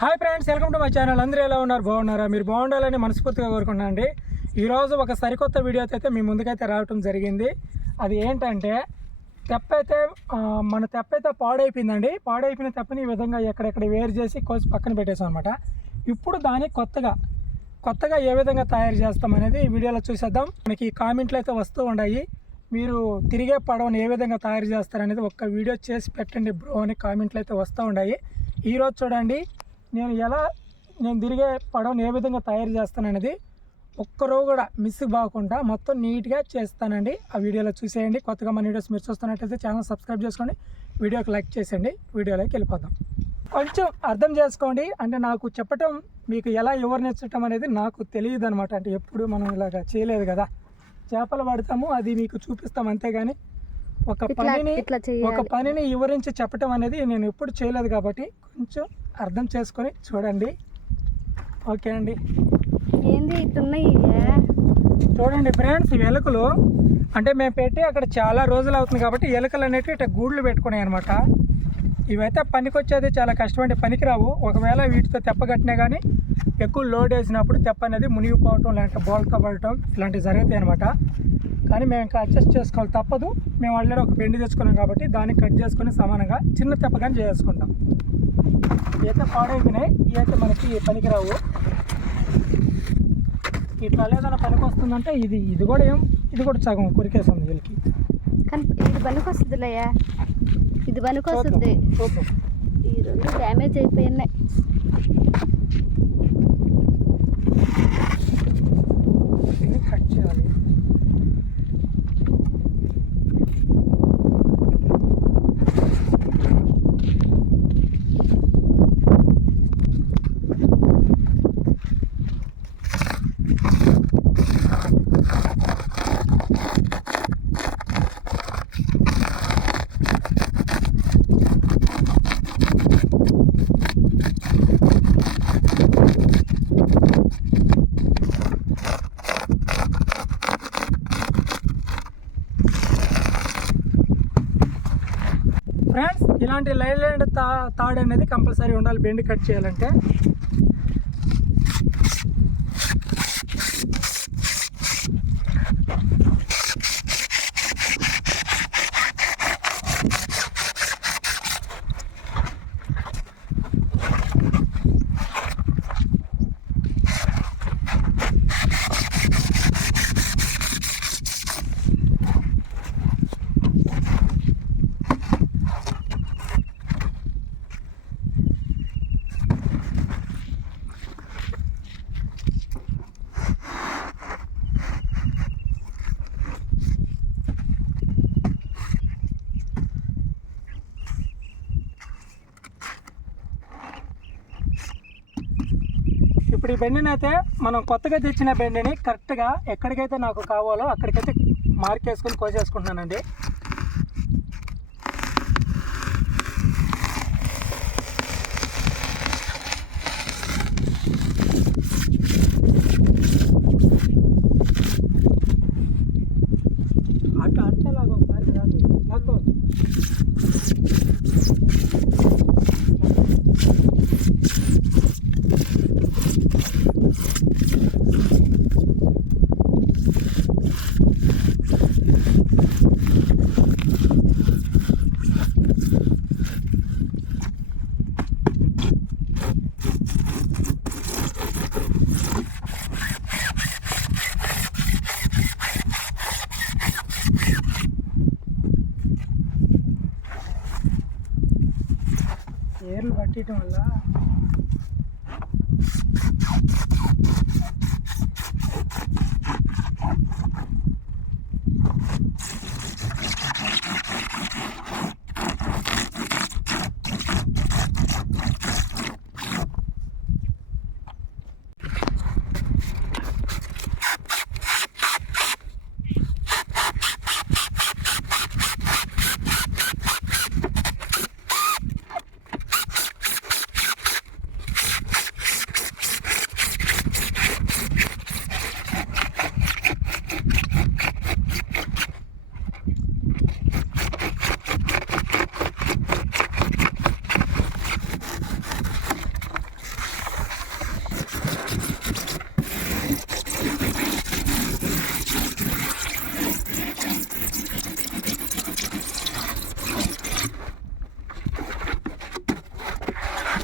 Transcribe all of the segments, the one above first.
Hi friends, welcome to my channel. అందరూ ఎలా ఉన్నారు? బాగున్నారా? మీరు బాగుండాలని మనస్ఫూర్తిగా కోరుకున్నాను అండి. ఈరోజు ఒక సరికొత్త వీడియోతో అయితే మీ ముందుకైతే రావటం జరిగింది. అది ఏంటంటే మన తెప్ప అయితే పాడైపోయిందండి. పాడైపోయిన తెప్పని ఈ విధంగా ఎక్కడెక్కడ వేరు చేసి కోసి పక్కన పెట్టేసాం అనమాట. ఇప్పుడు దాన్ని కొత్తగా ఏ విధంగా తయారు చేస్తాం అనేది ఈ వీడియోలో చూసేద్దాం. మనకి కామెంట్లు అయితే వస్తూ ఉన్నాయి. మీరు తిరిగే పడవని ఏ విధంగా తయారు చేస్తారనేది ఒక్క వీడియో చేసి పెట్టండి బ్రో అని కామెంట్లు అయితే వస్తూ ఉన్నాయి. ఈరోజు చూడండి నేను తిరిగే పడవని ఏ విధంగా తయారు చేస్తాననేది ఒక్కరోజు కూడా మిస్ కాకుండా మొత్తం నీట్గా చేస్తానండి. ఆ వీడియోలో చూసేయండి. కొత్తగా మన వీడియోస్ మీరు చూస్తున్నట్టయితే ఛానల్ సబ్స్క్రైబ్ చేసుకోండి, వీడియోకి లైక్ చేసేయండి. వీడియోలోకి వెళ్ళిపోదాం. కొంచెం అర్థం చేసుకోండి. అంటే నాకు చెప్పటం మీకు ఎలా వివరించటం అనేది నాకు తెలియదు అనమాట. అంటే ఎప్పుడు మనం ఇలాగ చేయలేదు కదా. చేపలు పడతాము, అది మీకు చూపిస్తాం అంతేగాని ఒక పనిని వివరించి చెప్పటం అనేది నేను ఎప్పుడు చేయలేదు. కాబట్టి కొంచెం అర్థం చేసుకొని చూడండి. ఓకే అండి. చూడండి ఫ్రెండ్స్, ఈ ఎలుకలు అంటే మేము పెట్టి అక్కడ చాలా రోజులు అవుతుంది కాబట్టి ఎలుకలు అనేవి ఇట్లా గూళ్ళు పెట్టుకున్నాయి అనమాట. ఇవైతే పనికొచ్చేది చాలా కష్టమండి, పనికిరావు. ఒకవేళ వీటితో తెప్ప కట్టినా కానీ ఎక్కువ లోడ్ వేసినప్పుడు తెప్ప అనేది మునిగిపోవటం, లేదంటే బోల్తా పడటం ఇలాంటివి జరుగుతాయి అనమాట. కానీ మేము ఇంకా అడ్జస్ట్ చేసుకోవాలి, తప్పదు. మేము ఆల్రెడీ ఒక బెండి తెచ్చుకున్నాం కాబట్టి దాన్ని కట్ చేసుకొని సమానంగా చిన్న తెప్ప కానీ చేసుకుంటాం. ఇవైతే పాడైపోయినాయి, ఇవైతే మనకి పనికిరావు. ఇట్లా ఏదైనా పనికి వస్తుందంటే ఇది కూడా సగం కొరికేస్తుంది వీళ్ళకి. కానీ ఇది పనికి వస్తుందిలేయా, ఇది పనికి వస్తుంది. ఈ రెండు డ్యామేజ్ అయిపోయినాయి. కట్ చేయాలి. ఫ్రెండ్స్, ఇలాంటి లైన్ తాడు అనేది కంపల్సరీ ఉండాలి బెండ్ కట్ చేయాలంటే. ఇప్పుడు ఈ బెండిని అయితే మనం కొత్తగా తెచ్చిన బెండిని కరెక్ట్గా ఎక్కడికైతే నాకు కావాలో అక్కడికైతే మార్క్ వేసుకొని కోసేసుకుంటున్నానండి. అట్టలాగా ఒకసారి రాదు నాకు. ఏర్లు పట్టడం వల్ల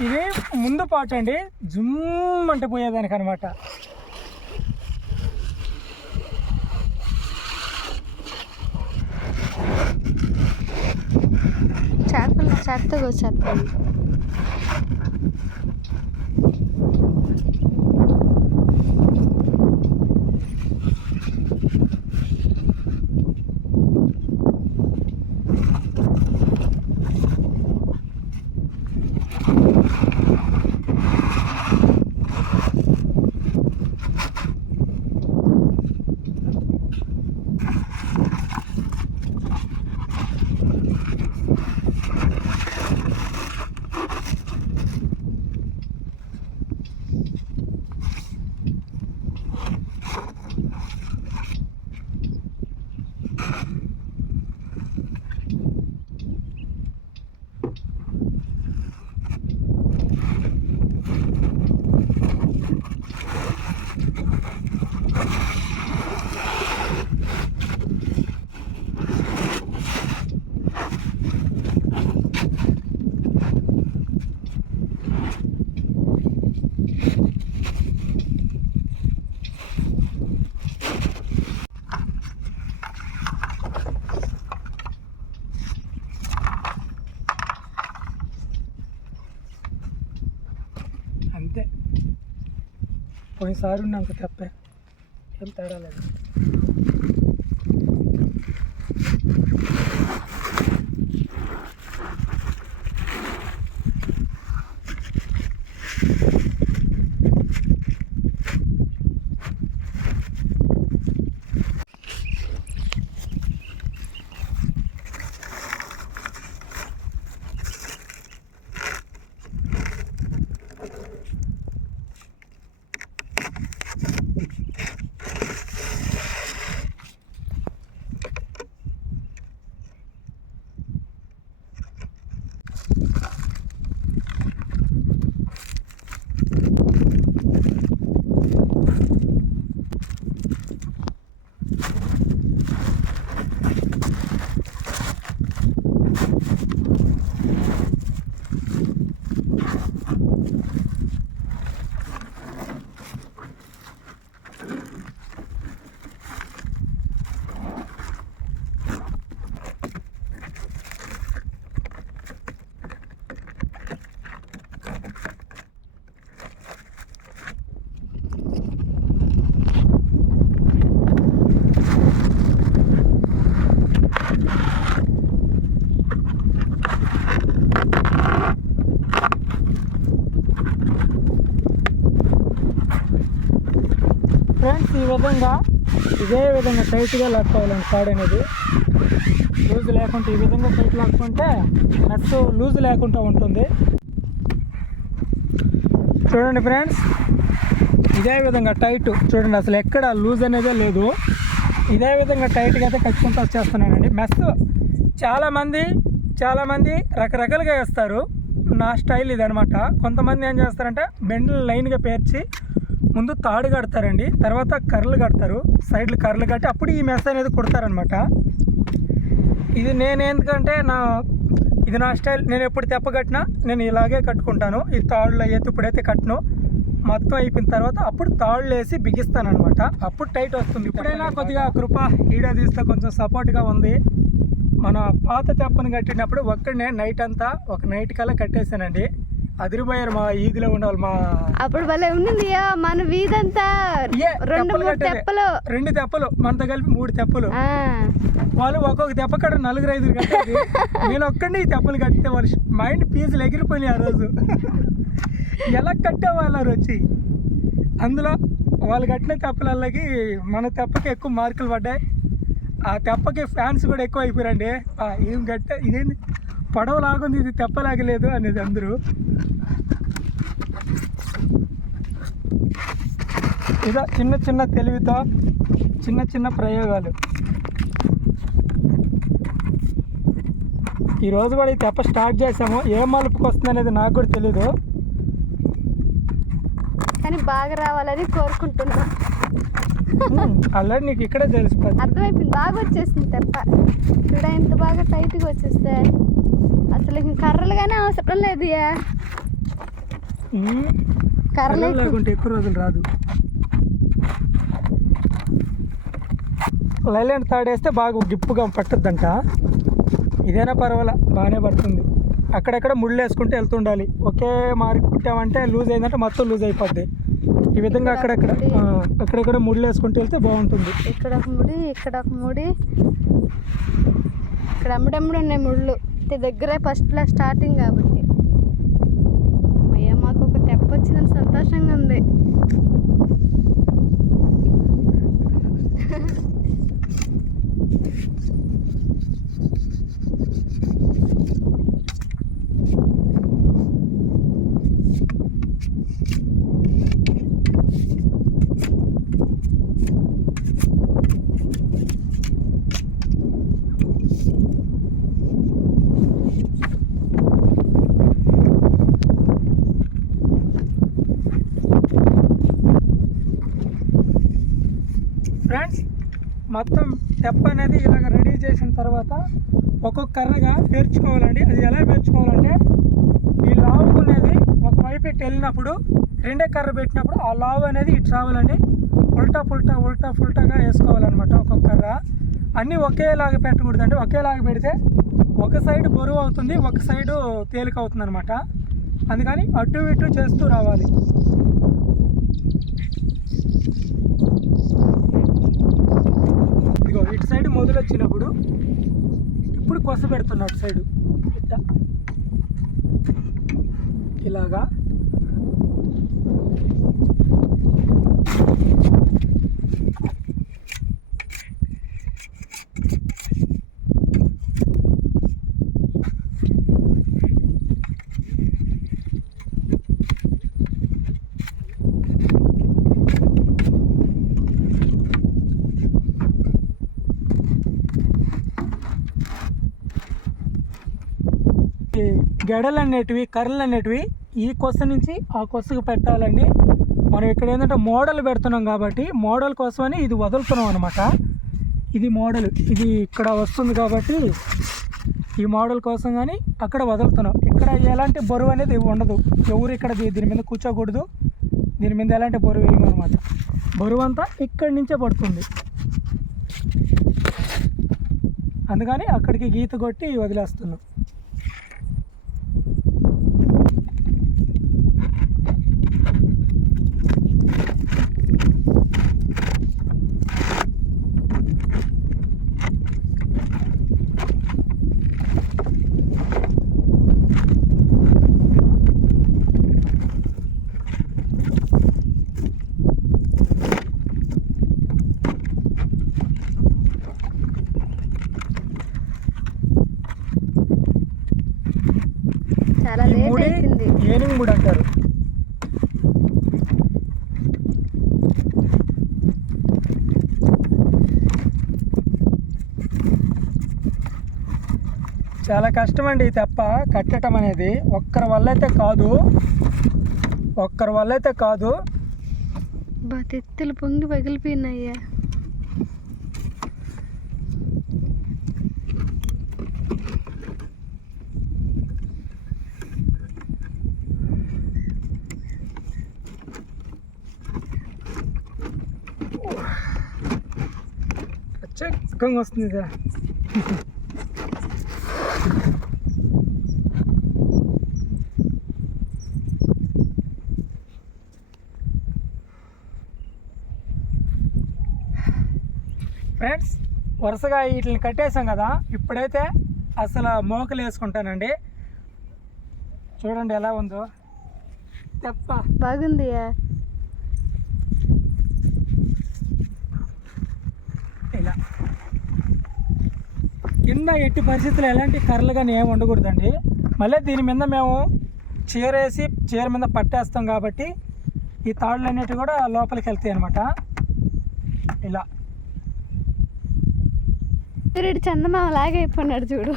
ఇది ముందు పాట అండి, జుమ్ అంటే పోయేదానికి అనమాట. చాకుతో వచ్చేస్తాను. అంతే, పోయినసారి ఉన్నాక తప్పే, ఏం తేడా లేదు. ఫ్రెండ్స్, ఇదే విధంగా టైట్గా లాక్కోవాలండి తాడు అనేది. లూజ్ లేకుంటే ఈ విధంగా టైట్ లాక్కుంటే నట్స్ లూజ్ లేకుండా ఉంటుంది. చూడండి ఫ్రెండ్స్, ఇదే విధంగా టైట్ చూడండి, అసలు ఎక్కడ లూజ్ అనేదే లేదు. ఇదే విధంగా టైట్గా అయితే కట్టుకుంటూ వచ్చేస్తున్నానండి. మెస్ చాలామంది రకరకాలుగా వేస్తారు. నా స్టైల్ ఇది అనమాట. కొంతమంది ఏం చేస్తారంటే బెండ్లు లైన్గా పేర్చి ముందు తాడు కడతారండి, తర్వాత కర్రలు కడతారు, సైడ్లు కర్రలు కట్టి అప్పుడు ఈ మెస్ అనేది కుడతారనమాట. ఇది నేను ఎందుకంటే ఇది నా స్టైల్. నేను ఎప్పుడు తెప్పకట్టినా నేను ఇలాగే కట్టుకుంటాను. ఈ తాళ్ళు అయితే ఇప్పుడైతే కట్టను, మొత్తం అయిపోయిన తర్వాత అప్పుడు తాళ్ళు వేసి బిగిస్తాను అనమాట. అప్పుడు టైట్ వస్తుంది. ఇప్పుడైనా కొద్దిగా కృప వీడియో తీస్తే కొంచెం సపోర్ట్గా ఉంది. మన పాత తెప్పని కట్టినప్పుడు ఒక్కడనే నైట్ అంతా ఒక నైట్ కల్లా కట్టేసానండి. అదిరిపోయారు మా ఈదిలో ఉండేవాళ్ళు. మా అప్పుడు భలే ఉండింది మన వీధంతా. రెండు తెప్పలు మనతో కలిపి 3 తెప్పలు. వాళ్ళు ఒక్కొక్క తెప్ప కట్ట 4-5 కట్టేది. నేను ఒక్కడిని ఈ తెప్పలు కట్టితే వర్షం మైండ్ పీసులు ఎగిరిపోయినాయి ఆ రోజు. ఎలా కట్టేవాళ్ళు వచ్చి అందులో వాళ్ళు కట్టిన తెప్పలకి మన తెప్పకి ఎక్కువ మార్కులు పడ్డాయి. ఆ తెప్పకి ఫ్యాన్స్ కూడా ఎక్కువ అయిపోయారండి. ఏం కట్టే ఇదేంటి పడవలాగుంది, ఇది తెప్పలాగలేదు అనేది అందరూ. ఇదో చిన్న తెలివితో చిన్న ప్రయోగాలు. ఈరోజు కూడా ఈ తెప్ప స్టార్ట్ చేసాము. ఏం మలుపుకి వస్తుంది అనేది నాకు కూడా తెలీదు, కానీ బాగా రావాలని కోరుకుంటున్నాను. ఆల్రెడీ నీకు ఇక్కడే తెలిసిపోతుంది. అర్థమైపోయింది, బాగా వచ్చేసింది తెప్ప. చూడ ఎంత బాగా టైట్గా వచ్చేస్తే అసలు ఇంక కర్రలుగానే అవసరం లేదు. కర్రలు లేకుంటే ఎక్కువ రోజులు రాదు. లైలాండ్ తాడేస్తే బాగా గిప్పుగా పట్టుద్దంట. ఇదైనా పర్వాలే, బాగానే పడుతుంది. అక్కడెక్కడ ముళ్ళు వేసుకుంటే వెళ్తుండాలి. ఒకే మార్క్ కుట్టామంటే లూజ్ అయిందంటే మొత్తం లూజ్ అయిపోద్ది. ఈ విధంగా అక్కడెక్కడ ముళ్ళు వేసుకుంటూ వెళ్తే బాగుంటుంది. ఇక్కడ ఒక ముడి, ఇక్కడ ఒక ముడి, ఇక్కడ అమ్ముడమ్ముడు ఉన్నాయి ముళ్ళు. దగ్గరే ఫస్ట్లో స్టార్టింగ్ కాబట్టి. అయ్యా మాకు ఒక తెప్ప వచ్చిందని సంతోషంగా ఉంది. ఫ్రెండ్స్, మొత్తం తెప్ప అనేది ఇలాగ రెడీ చేసిన తర్వాత ఒక్కొక్క కర్రగా పేర్చుకోవాలండి. అది ఎలా పేర్చుకోవాలంటే ఈ లావు అనేది ఒకవైపు ఇటు వెళ్ళినప్పుడు రెండే కర్ర పెట్టినప్పుడు ఆ లావు అనేది ఇటు రావాలండి. ఉల్టా ఫుల్టాగా వేసుకోవాలన్నమాట. ఒక్కొక్క కర్ర అన్నీ ఒకేలాగా పెట్టకూడదండి. ఒకేలాగా పెడితే ఒక సైడ్ బరువు అవుతుంది, ఒక సైడు తేలిక అవుతుంది అనమాట. అందుకని అటు ఇటు చేస్తూ రావాలి. ఇదిగో ఇటు సైడ్ మొదలు వచ్చినప్పుడు ఇప్పుడు కొస పెడుతున్నా అటు సైడు ఇలాగా. గెడలు అనేటివి, కర్రలు అనేటివి ఈ కొస నుంచి ఆ కొసకు పెట్టాలండి. మనం ఇక్కడ ఏంటంటే మోడల్ పెడుతున్నాం కాబట్టి మోడల్ కోసమని ఇది వదులుతున్నాం అనమాట. ఇది మోడల్, ఇది ఇక్కడ వస్తుంది కాబట్టి ఈ మోడల్ కోసం కానీ అక్కడ వదులుతున్నాం. ఇక్కడ ఎలాంటి బరువు అనేది ఉండదు. ఎవరు ఇక్కడ దీని మీద కూర్చోకూడదు. దీని మీద ఎలాంటి బరువు వేయమన్నమాట. బరువు అంతా ఇక్కడి నుంచే పడుతుంది. అందుకని అక్కడికి గీత కొట్టి వదిలేస్తున్నాం. చాలా లేట్ అయింది. ఏనుగు ముడి అంటారు. చాలా కష్టం అండి ఈ తెప్ప కట్టడం అనేది. ఒక్కరి వల్ల అయితే కాదు. తెత్తులు పొంగి పగిలిపోయినాయ్యా. చక్కగా వస్తుంది ఇదా. ఫ్రెండ్స్, వరుసగా వీటిని కట్టేసాం కదా. ఇప్పుడైతే అసలు మోకలు వేసుకుంటానండి. చూడండి ఎలా ఉందో తెప్ప. బాగుంది. ఇలా కింద ఎట్టి పరిస్థితుల్లో ఎలాంటి కర్రలు కానీ ఏమి ఉండకూడదండి. మళ్ళీ దీని మీద మేము చీర మీద పట్టేస్తాం కాబట్టి ఈ తాళ్ళు అనేటివి కూడా లోపలికి వెళ్తాయి అనమాట. ఇలా వీడు చందమామ లాగా అయిపోయినాడు చూడు.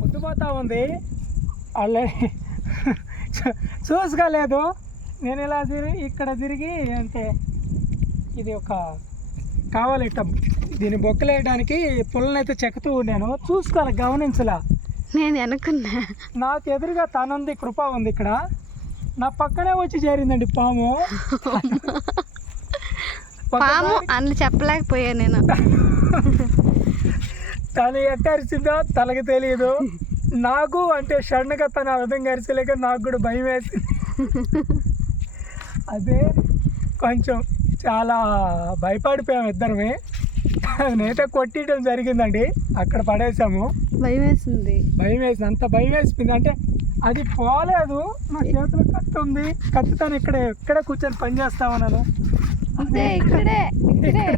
పొద్దుపోతా ఉంది ఆల్రెడీ చూసుకోలేదు. నేను ఇలా ఇక్కడ తిరిగి అంటే ఇది ఒక కావాలిట్టం దీన్ని బొక్కలేయడానికి పుల్లనైతే చెక్కుతూ ఉన్నాను. చూసుకోవాలి, గమనించలా. నేను అనుకున్నా నాకు ఎదురుగా తనుంది, కృప ఉంది. ఇక్కడ నా పక్కనే వచ్చి చేరిందండి పాము. పాము అని చెప్పలేకపోయా నేను. తను ఎట్ట అరిచిందో తనకి తెలియదు. నాకు అంటే సడన్గా తను ఆ విధంగా అరిచలేక నాకు కూడా భయం వేసింది. అదే కొంచెం చాలా భయపడిపోయాము ఇద్దరమే. నేనైతే కొట్టడం జరిగిందండి, అక్కడ పడేసాము. భయం వేసింది, అంత భయం వేసింది. అంటే అది పోలేదు, నా చేతిలో కత్తి ఉంది. కత్తితో ఇక్కడే కూర్చొని పని చేస్తామన్నాను.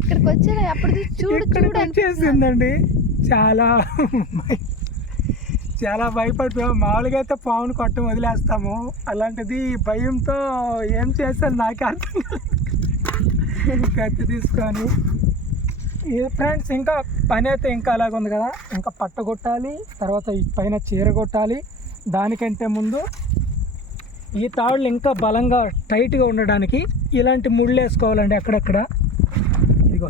ఇక్కడికి వచ్చాను అప్పుడు ఇక్కడికి వచ్చేసిందండి. చాలా భయపడిపోయాము. మామూలుగా అయితే పావును కొట్టం వదిలేస్తాము, అలాంటిది భయంతో ఏం చేస్తాను నాకే అర్థం కాలేదు. కత్తి తీసుకొని ఫ్రెండ్స్ ఇంకా పని అయితే ఇంకా అలాగ ఉంది కదా. ఇంకా పట్ట కొట్టాలి, తర్వాత ఈ పైన చీర కొట్టాలి. దానికంటే ముందు ఈ తాళ్ళు ఇంకా బలంగా టైట్గా ఉండడానికి ఇలాంటి ముళ్ళు వేసుకోవాలండి. అక్కడక్కడ ఇదిగో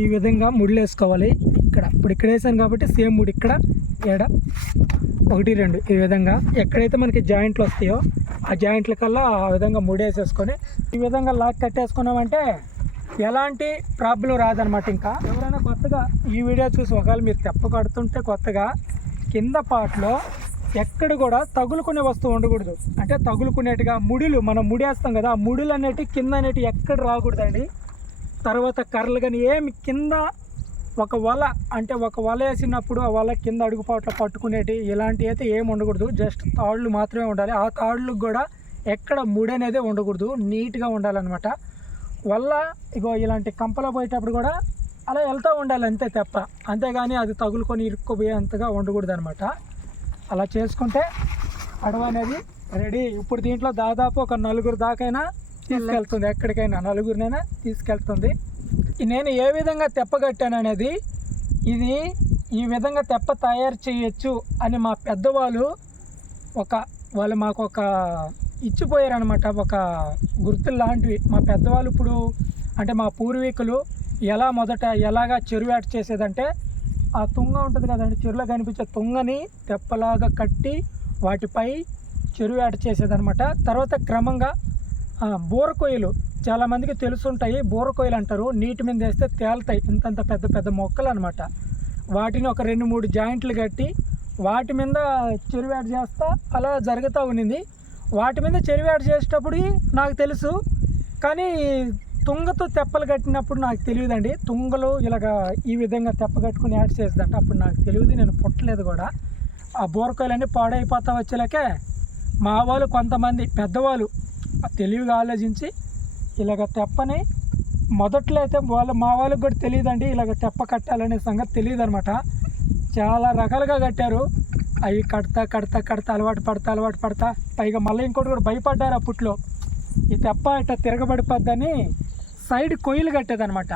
ఈ విధంగా ముళ్ళు వేసుకోవాలి. ఇప్పుడు ఇక్కడ వేసాను కాబట్టి సేమ్ ముడి ఇక్కడ 1, 2 ఈ విధంగా ఎక్కడైతే మనకి జాయింట్లు వస్తాయో ఆ జాయింట్ల కల్లా ఆ విధంగా ముడేసేసుకొని ఈ విధంగా లాక్ కట్టేసుకున్నామంటే ఎలాంటి ప్రాబ్లం రాదనమాట. ఇంకా ఎవరైనా కొత్తగా ఈ వీడియో చూసి ఒకవేళ మీరు తెప్ప కడుతుంటే కొత్తగా కింద పాటలో ఎక్కడ కూడా తగులుకునే వస్తువు ఉండకూడదు. అంటే తగులుకునేట్టుగా ముడులు మనం ముడేస్తాం కదా, ఆ ముడులు అనేటివి కింద అనేటివి ఎక్కడ రాకూడదండి. తర్వాత కర్రలు కానీ ఏమి కింద ఒక వల అంటే ఒక వల వేసినప్పుడు ఆ వల కింద అడుగుపాట్లో పట్టుకునేటి ఇలాంటివి అయితే ఏమి ఉండకూడదు. జస్ట్ తాళ్ళు మాత్రమే ఉండాలి. ఆ తాళ్ళకు కూడా ఎక్కడ ముడి అనేది ఉండకూడదు, నీట్గా ఉండాలన్నమాట. వల్ల ఇగో ఇలాంటి కంపలో పోయేటప్పుడు కూడా అలా వెళ్తూ ఉండాలి అంతే తప్ప, అంతేగాని అది తగులుకొని ఇరుక్కుపోయేంతగా ఉండకూడదు అనమాట. అలా చేసుకుంటే పడవ అనేది రెడీ. ఇప్పుడు దీంట్లో దాదాపు ఒక 4 దాకైనా తీసుకెళ్తుంది, ఎక్కడికైనా 4 తీసుకెళ్తుంది. నేను ఏ విధంగా తెప్ప కట్టాను అనేది, ఇది ఈ విధంగా తెప్ప తయారు చేయొచ్చు అని మా పెద్దవాళ్ళు వాళ్ళు మాకు ఒక ఇచ్చిపోయారనమాట, ఒక గుర్తులు లాంటివి. మా పెద్దవాళ్ళు ఇప్పుడు అంటే మా పూర్వీకులు ఎలాగా చెరువేట చేసేదంటే ఆ తుంగ ఉంటుంది కదండి, చెరువులో కనిపించే తుంగని తెప్పలాగా కట్టి వాటిపై చెరువేట చేసేదనమాట. తర్వాత క్రమంగా బోరకొయ్యలు చాలామందికి తెలుసుంటాయి. బోరకొయ్యలు అంటారు, నీటి మీద వేస్తే తేలుతాయి, ఇంతంత పెద్ద పెద్ద మొక్కలు అనమాట. వాటిని ఒక 2-3 జాయింట్లు కట్టి వాటి మీద చెరువేట చేస్తా అలా జరుగుతూ ఉన్నింది. వాటి మీద చెరువేట చేసేటప్పుడు నాకు తెలుసు, కానీ తుంగతో తెప్పలు కట్టినప్పుడు నాకు తెలియదండి. తుంగలు ఇలాగ ఈ విధంగా తెప్ప కట్టుకుని యాడ్ చేసేదంట, అప్పుడు నాకు తెలియదు, నేను పుట్టలేదు కూడా. ఆ బోరకాయలన్నీ పాడైపోతా వచ్చేలాకే మా వాళ్ళు కొంతమంది పెద్దవాళ్ళు తెలివిగా ఆలోచించి ఇలాగ తెప్పని మొదట్లో అయితే మా వాళ్ళకి కూడా తెలియదండి, ఇలాగ తెప్ప కట్టాలనే సంగతి తెలియదు అనమాట. చాలా రకాలుగా కట్టారు. అవి కడతా అలవాటు పడతా పైగా మళ్ళీ ఇంకోటి కూడా భయపడ్డారు అప్పట్లో. ఈ తెప్ప ఇట్లా తిరగబడిపోద్దని సైడ్ కొయ్యలు కట్టేదనమాట.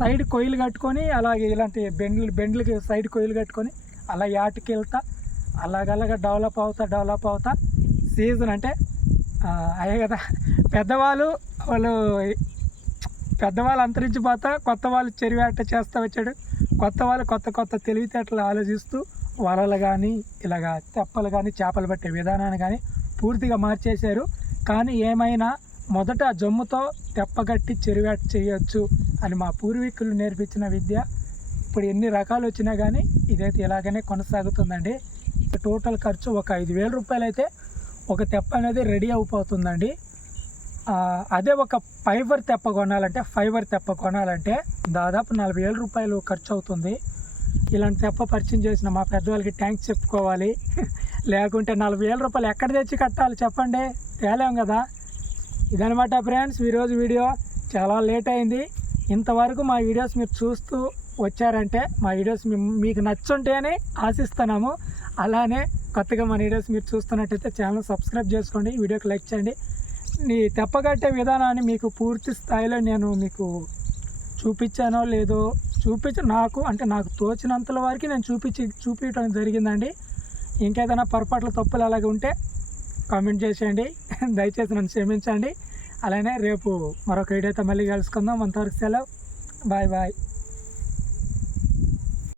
సైడ్ కొయ్యలు కట్టుకొని అలాగే ఇలాంటి బెండ్లకి సైడ్ కొయ్యలు కట్టుకొని అలా యాటికి వెళ్తా అలాగ డెవలప్ అవుతా సీజన్ అంటే అయ్యే కదా పెద్దవాళ్ళు అంతరించిపోతా కొత్త వాళ్ళు చెరువేట చేస్తూ వచ్చాడు. కొత్త వాళ్ళు కొత్త కొత్త తెలివితేటలు ఆలోచిస్తూ వలలు కానీ ఇలాగా తెప్పలు కానీ చేపలు పట్టే విధానాన్ని కానీ పూర్తిగా మార్చేశారు. కానీ ఏమైనా మొదట జమ్ముతో తెప్పగట్టి చెరువేట చేయొచ్చు అని మా పూర్వీకులు నేర్పించిన విద్య ఇప్పుడు ఎన్ని రకాలు వచ్చినా కానీ ఇదైతే ఇలాగనే కొనసాగుతుందండి. టోటల్ ఖర్చు ఒక 5,000 రూపాయలు అయితే ఒక తెప్ప అనేది రెడీ అయిపోతుందండి. అదే ఒక ఫైబర్ తెప్ప కొనాలంటే దాదాపు 40,000 రూపాయలు ఖర్చు అవుతుంది. ఇలాంటి తెప్ప పరిచయం చేసిన మా పెద్దవాళ్ళకి థ్యాంక్స్ చెప్పుకోవాలి. లేకుంటే 40,000 రూపాయలు ఎక్కడ తెచ్చి కట్టాలి చెప్పండి, తేలేం కదా. ఇదనమాట ఫ్రెండ్స్ ఈరోజు వీడియో. చాలా లేట్ అయింది. ఇంతవరకు మా వీడియోస్ మీరు చూస్తూ వచ్చారంటే మా వీడియోస్ మీకు నచ్చుంటేనే ఆశిస్తున్నాము. అలానే కొత్తగా మన వీడియోస్ మీరు చూస్తున్నట్టయితే ఛానల్ సబ్స్క్రైబ్ చేసుకోండి, వీడియోకి లైక్ చేయండి. ఈ తెప్పగట్టే విధానాన్ని మీకు పూర్తి స్థాయిలో నేను మీకు చూపించానో లేదో నాకు తోచినంతల వరకు నేను చూపించడం జరిగిందండి. ఇంకేదైనా పొరపాట్లు తప్పులు అలాగే ఉంటే కామెంట్ చేసేయండి, దయచేసి నన్ను క్షమించండి. అలానే రేపు మరొక వీడియోతో మళ్ళీ కలుసుకుందాం. అంతవరకు సెలవు, బాయ్ బాయ్.